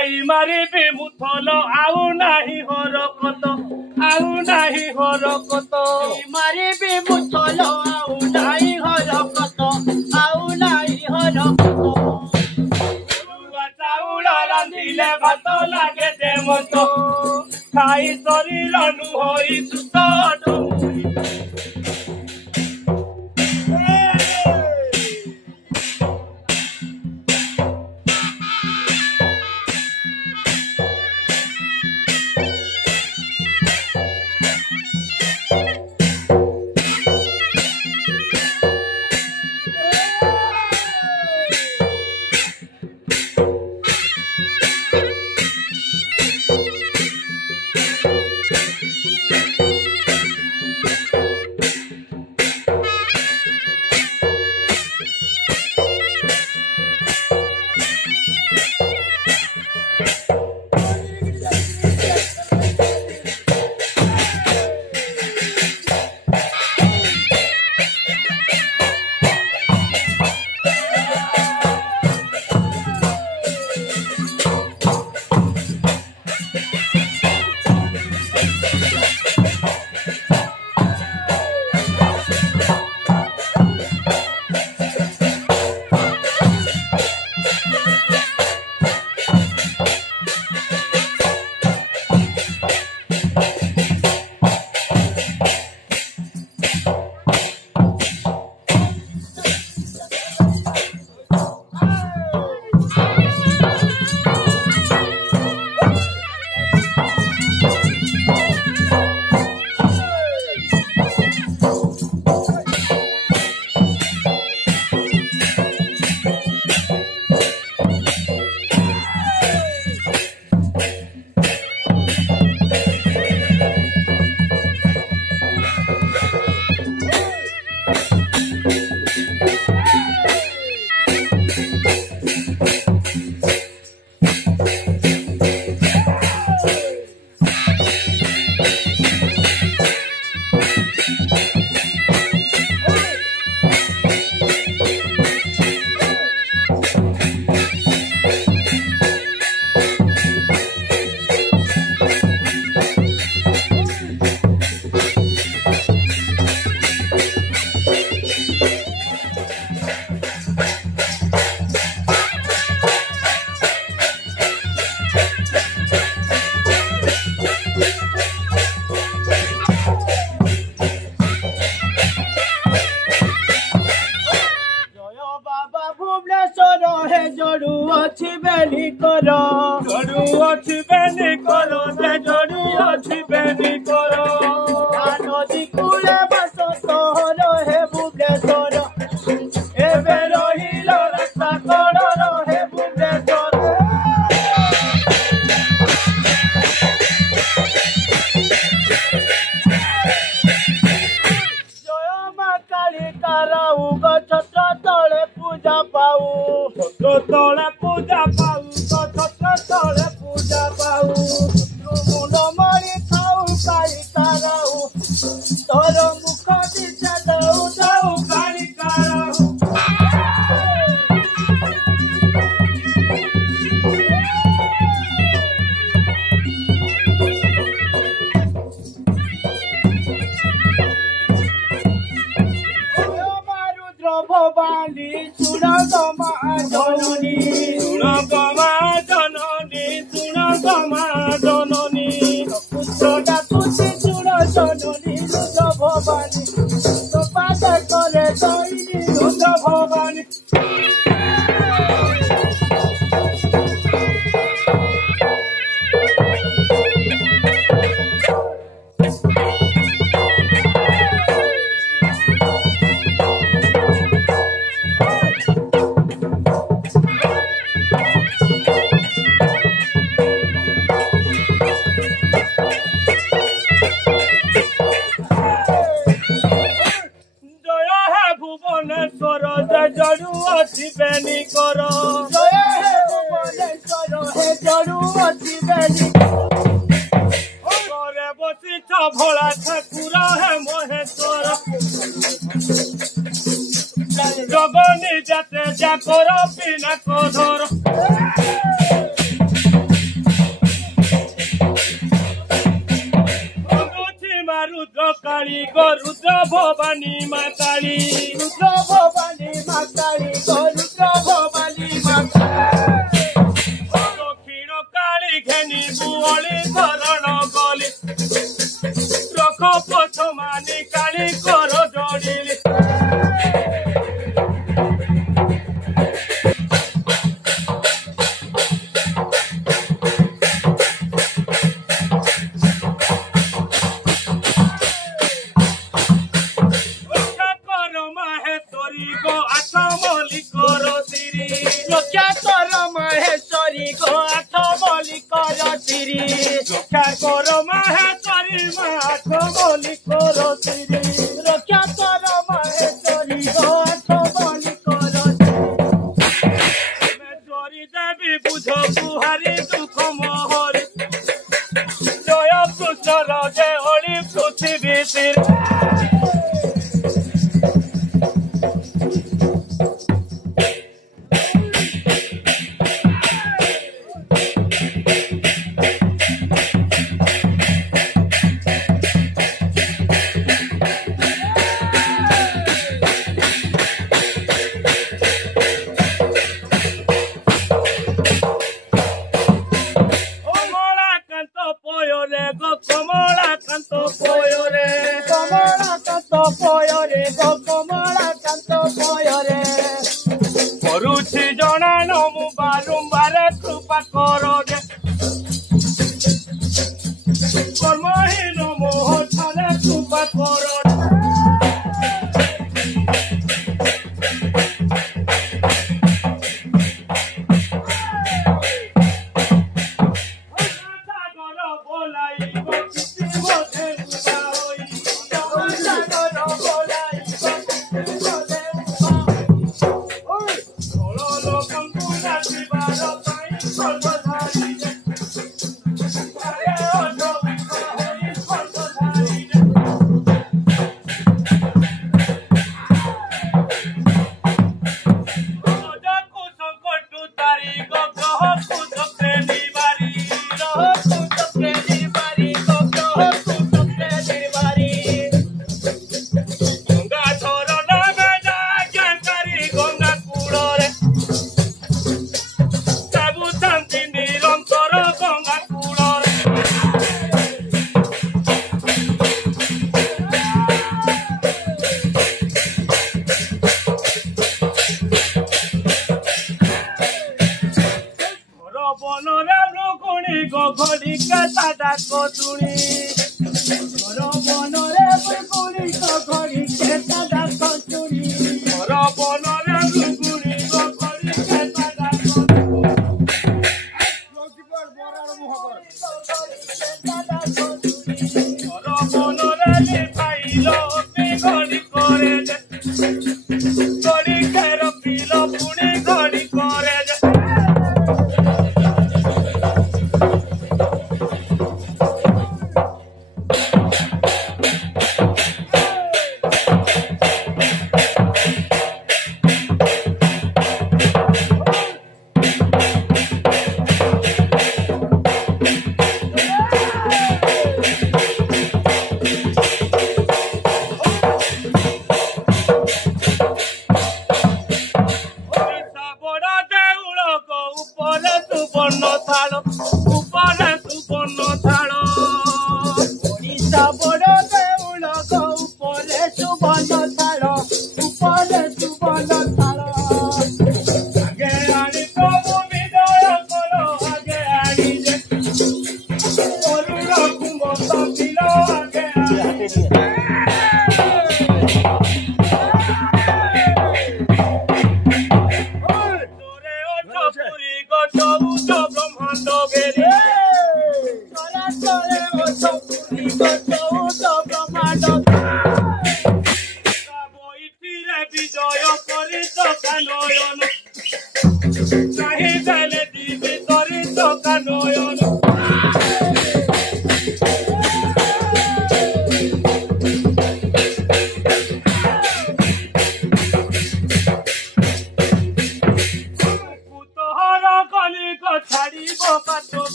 खाई मारिबी मुथल आउ नाही हरकत आउ नाही हरकत मारिबी मुथल आउ नाही हरकत आउ नाही हरकत चाउल रांधिले भात लागे दे मत खाई शरीर नुहई सुत जोड़ू अच्छी बेली करो जोड़ू अच्छी बेली करो जे जोड़ू अच्छी बेली करो नदी कूले बस तोहर हे भुवनेश्वर एबे रहिल रास्ता कड़ हे भुवनेश्वर जय माँ काली कराऊ गछत्र तले पूजा पाऊ तले पूजा पाऊ छत्र तले पूजा पाऊ मुंड मरी खाऊ काली कराऊ तोर मुख दिशा दऊ जाऊ काली कराऊ भवानी सुन गमा जननी सुन गमा जननी सुन गमा जननी पुत्र डाकुची सुन जननी रुद्र भवानी तो पाद करे दैनी रुद्र भवानी जड़ू अच्छी बेनी करो जय हे भुवनेश्वर हे जड़ू अच्छी बेनी घरे बसी भोला ठाकुर हे महेश्वर जगनी जाते जा कर बिना कधर गो रुद्र भवानी माताली रुद्र भवानी माताली गो रुद्र भवानी माताली दक्षिण काली घेनी बुअली धरण गली रख पछ मानी काली कर जोड़िली रक्षा कर महेश्वरी गो आठ बलि कर श्री रक्षा कर महेश्वरी आठ बलि कर श्री रक्षा कर महेश्वरी गो आठ बलि कर महेश्वरी देवी बुझ बुहारी दुख मोहरी जय कृष्ण रजे हरि पृथ्वी तिर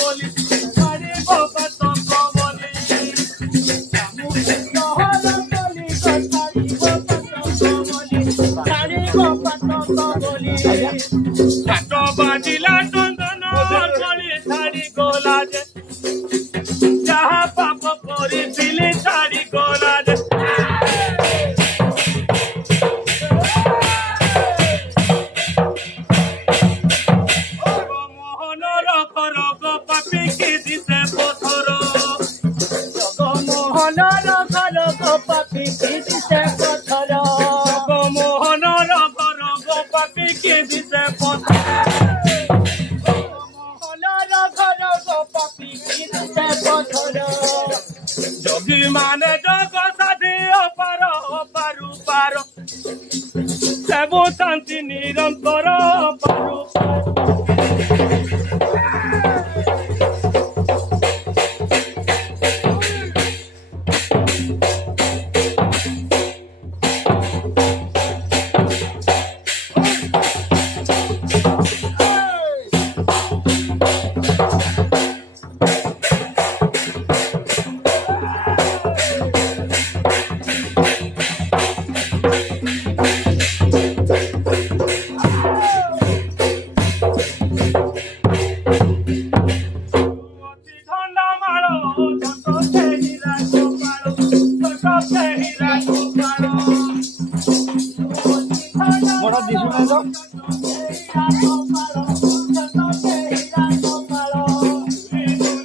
Boli, ଠାକ ବାଜିଲା ଚନ୍ଦନ କଳି ଛାଡ଼ି ଗଲା ଯେ ଯାହା ପାପ କରିଥିଲି ଛାଡ଼ି ଗଲା ଯେ ମୋହନର ଘରକ ପାପିକି ଦିଶେ ପଥର ମୋହନର ଘରକ ପାପିକି ଦିଶେ ପଥର ମୋହନର ଘରକ ପାପିକି ଦିଶେ ପଥର ମୋହନର ଘରକ ପାପିକି ଦିଶେ ପଥର ଯୋଗୀ ମାନେ ଜଗ ସାଧି ଅପାର ଅପାରୁ ପାର ସେବୁ ଶାନ୍ତି ନିରନ୍ତର ଅପାରୁ ବଡ଼ ଦିଶୁନାହିଁ ତ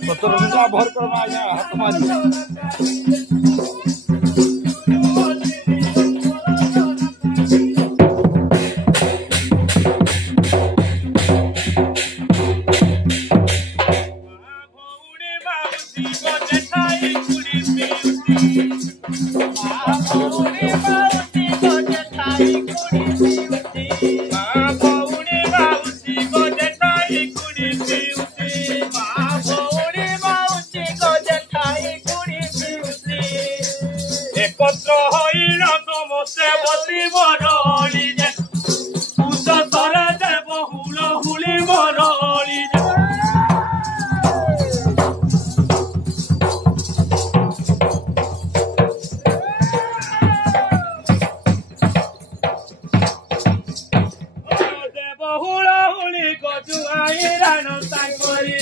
ସତର ଟଙ୍କା ଭର କର୍ମା ଆଜ୍ଞା ହାତ ମାରି একত্র হইল সমস্তে বসি বরলি যে উচ্চ তরে যে বহুল হুলি বরলি যে বহুল হুলি গজু আইরান তাঙ্করি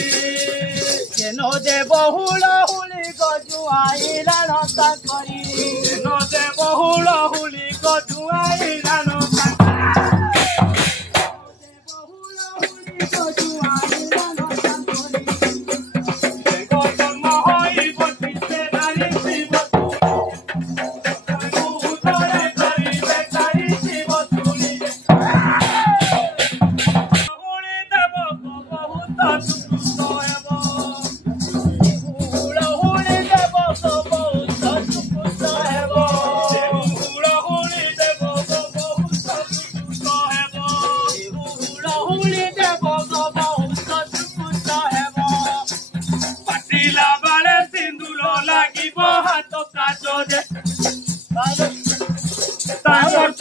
কেন যে বহুল হুলি গজু আইরান তাঙ্করি নদে বহুল হুলি গজু আইরান তাঙ্কর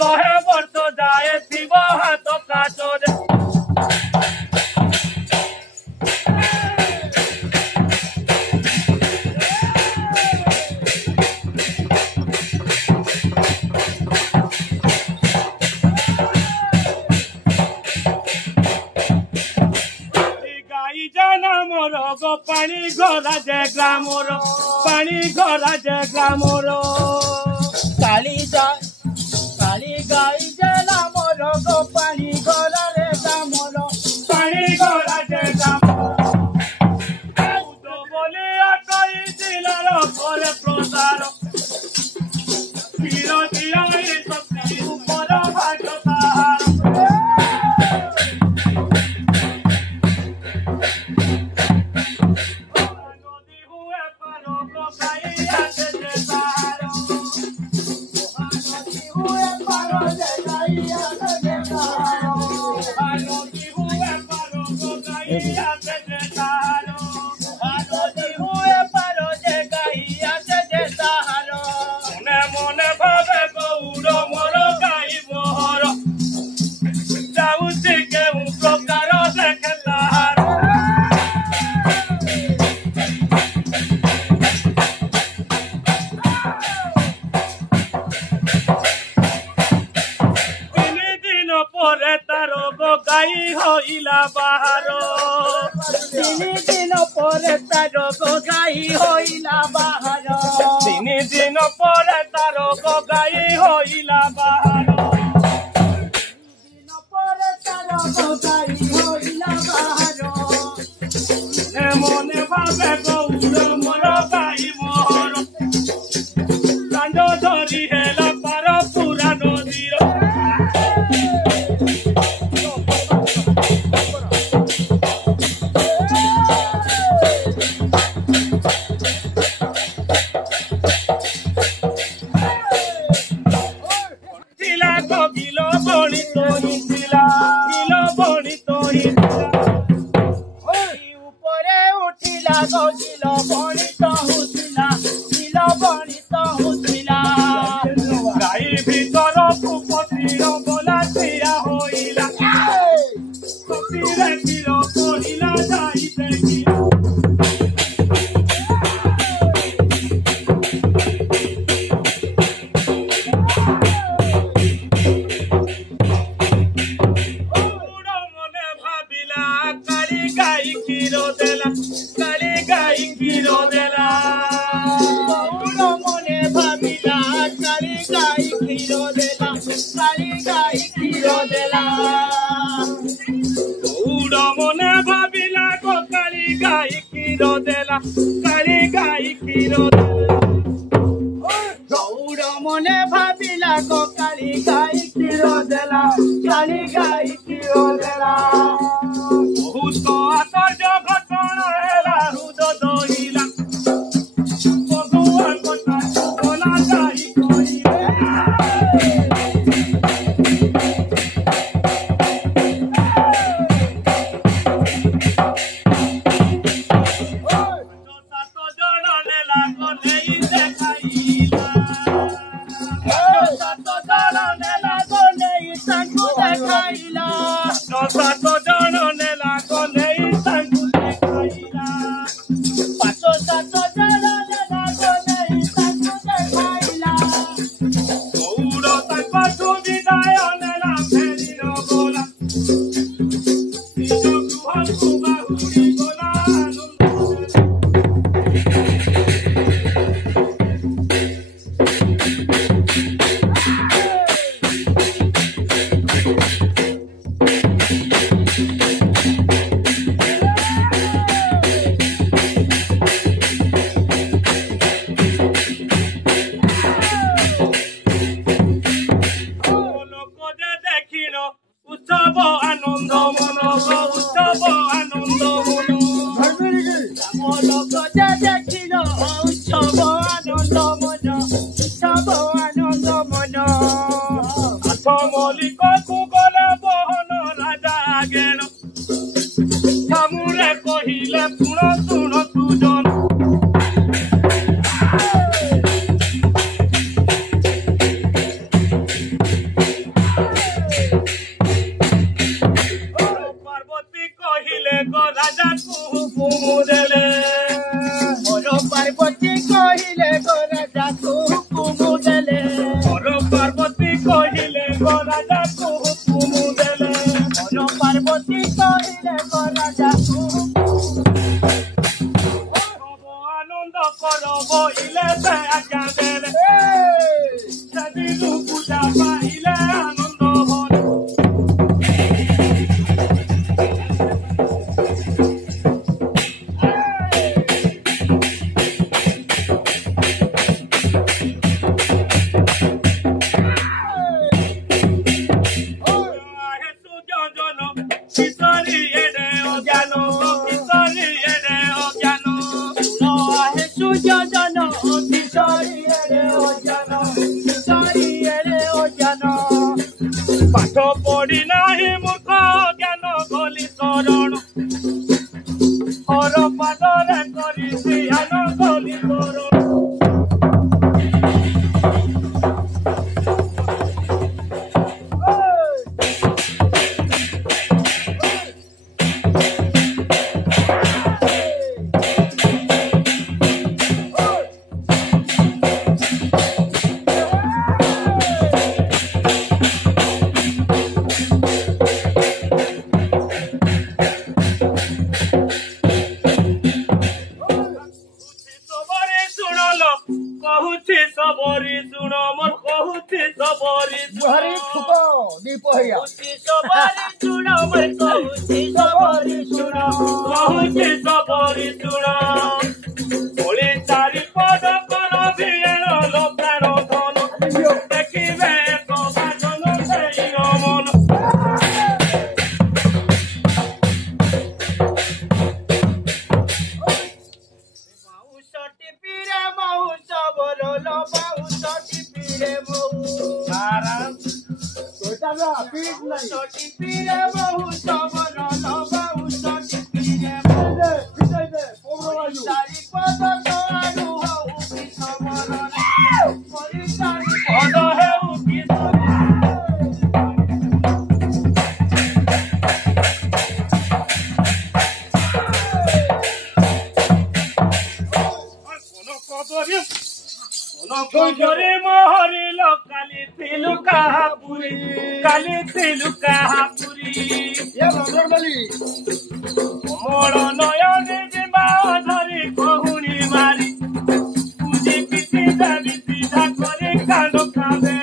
কহে বর্ত যায় থিব হাত কাচরে গাই জানা মোর গো পানি ঘরা যে গ্রামর পানি ঘরা যে গ্রামর কালি গাই জানা মোর গো পানি গলারে দামর পানি ঘরা যে গ্রামর বলে কই দিলার ঘরে প্রচার বিরোধী শক্তি উপর ভাগ্য তাহার নদী হুয়ে পার গাই আছে যে তাহার হুয়ে পার যে হইলা বাহার 3 দিন পরে তার গগাই হইলা বাহার 3 দিন পরে তার গগাই হইলা বাহার পরে তার গগাই হইলা বাহার মনে ভাবে গৌর মোর গাই মোর কাণ্ড ধরি হেলা পার পুরা নদীর ଥିଲା গিল বণিত হিলা গিল বণিত হিলা উপরে উঠিলা গিল বণিত হুতিলা গিল বণিত হুতিলা গাই ভিতর কুপতির গলা দিয়া হইলা কপিরে গিল পড়িলা যাইতে গিল মনে ভাবিলা কালি গাই ক্ষীর দেলা কালি গাই ক্ষীর দেলা মনে ভাবিলা কালি গাই ক্ষীর দেলা কালি গাই ক্ষীর দেলা গৌড় মনে ভাবিলা গো কালি গাই ক্ষীর দেলা কালি গাই ক্ষীর গৌড় মনে ভাবিলা গো কালি গাই ক্ষীর দেলা কালি গাই ক্ষীর দেলা বহুত আশ্চর্য ঘটনা হেলা হৃদ দহিলা ভগবান কথা বলা যাই কইলে সাত জন নেলা গলেই দেখাইলা সাত জন নেলা গলেই তাଙ୍କୁ দেখাইলা সাত জন নেলা গলেই তাଙ୍କୁ দেখাইলা 5-7 জন ନେଲା ଗଲେଇ ତାଙ୍କୁ ଦେଖାଇଲା ଗୌର ତାଙ୍କ ସୁବିଧାୟ ନେଲା ଫେରିର ଗଲା ନିଜ ଗୃହକୁ ବାହୁଡ଼ି ଗଲା লোক যে দেখিল উৎসব আনন্দ মন উৎসব আনন্দ মন লোক যে দেখিল উৎসব আনন্দ মন উৎসব আনন্দ মন আঠ মল্লিকକୁ গলে বহন রাজা গেল ঠামুরে কহিলে শুণ শুণ সুজন পার্বতী কহিলে গো রাজাକୁ হুকুম দেলে পার্বতী কহিলে গো রাজাକୁ হুকুম দেলে পার্বতী কহিলে গো রাজাକୁ হুকুম দেলে পার্বতী কহিলে গো রাজাକୁ আনন্দ করব ইলে সে আজ্ঞা দেলে সেদিনু পূজা পাইলে আনন্দ হল আহে সুযোজন কিশোরী এনে অজ্ঞান কিশোরী এনে অজ্ঞান আহে সুযোজন কিশোরী রে অজান কিশোরী রে অজান পাঠ পড়ি নাহি মূর্খ জ্ঞান গলি শরণ হর পাদরে করি ধ্যান গলি শরণ টিপিরে বহু সবর বহু টিপিরে চারি পদ তোয়ারু হউ কি সবর চারি পদ হেউ কি কবরে মহরিল কালি তিলু কাহাপুরি কালি তিলু কাহাপুরি মোর নয়নে বিমা ধরি কহুনি মারি পুজি পিটি যাবি সিধা করে কান খাবে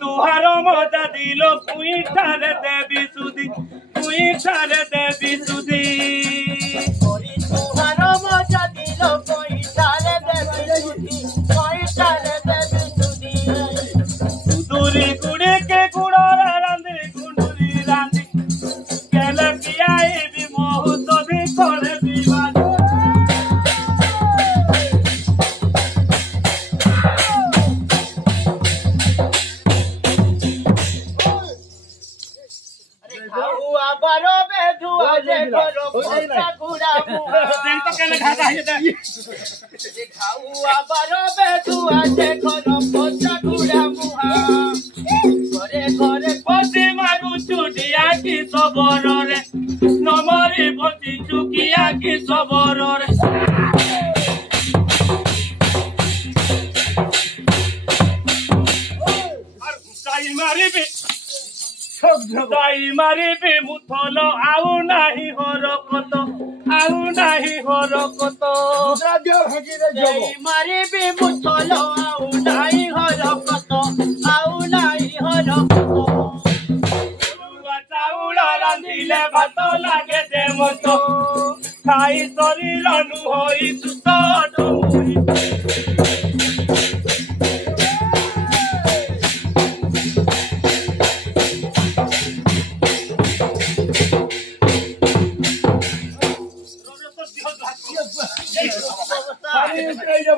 तुहार मजा दिल पुईठारे देवी सुधी पुईठारे देवी सुधी तुहार मजा दिल पुईठारे देवी सुधी पुईठारे देवी सुधी सुदूरी गुड़ी के गुड़ोरा रांधी गुंडूरी रांधी केले पियाई भी मोहु सोधी करे विवाद बारो बेधुआ जे करो पोता गुड़ा मुहा देख तो केले घाटा है दे खाऊआ बारो बेधुआ जे करो पोता गुड़ा मुहा घरे घरे पति मागु चुटिया की सबर रे नमरी पति चुकिया की सबर रे और गुसाई मारी भी दाई मारी भी मुथल आउ नाही हरकत जय मारी भी मुथल आउ नाही हरकत चाउल रांधिले भात लागे दे मत खाई शरीर नुहई सुत डुमुरी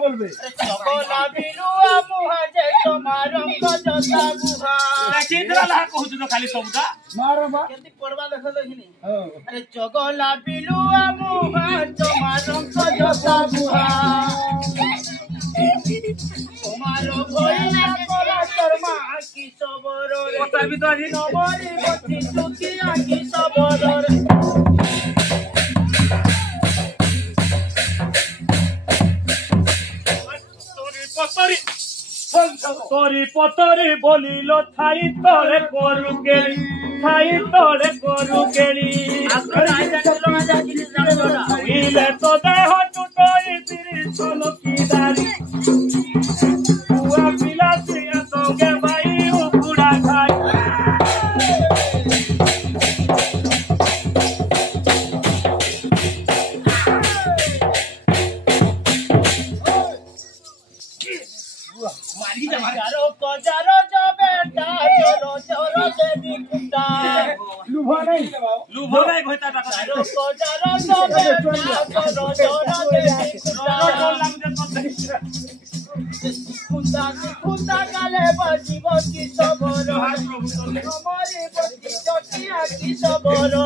बोलबे चगला बिलुआ मुहा जे तुम्हार कजता बुहा चित्रा ला कहू तो खाली सबका मारो बा केति पड़वा देखलो हिनी अरे चगला बिलुआ मुहा तुम्हार कजता बुहा तुम्हार भइना तोरा शर्मा की सबरो रे पता भी तो आजी नबरी बती चुकिया की सबरो रे तोरी पतरी बोलिल थाई तोरे करू केली इले तो देह टुटोई तिरी सोलो की दारी बुआ पिला सिया संगे भाई उकुड़ा खाई जारो जो बेटा जोरो देवी कुटा लुभा नहीं होता टाका जारो जो बेटा जोरो देवी कुटा कुटा काले बजी बजी सबरो हमारी बजी चटिया की सबरो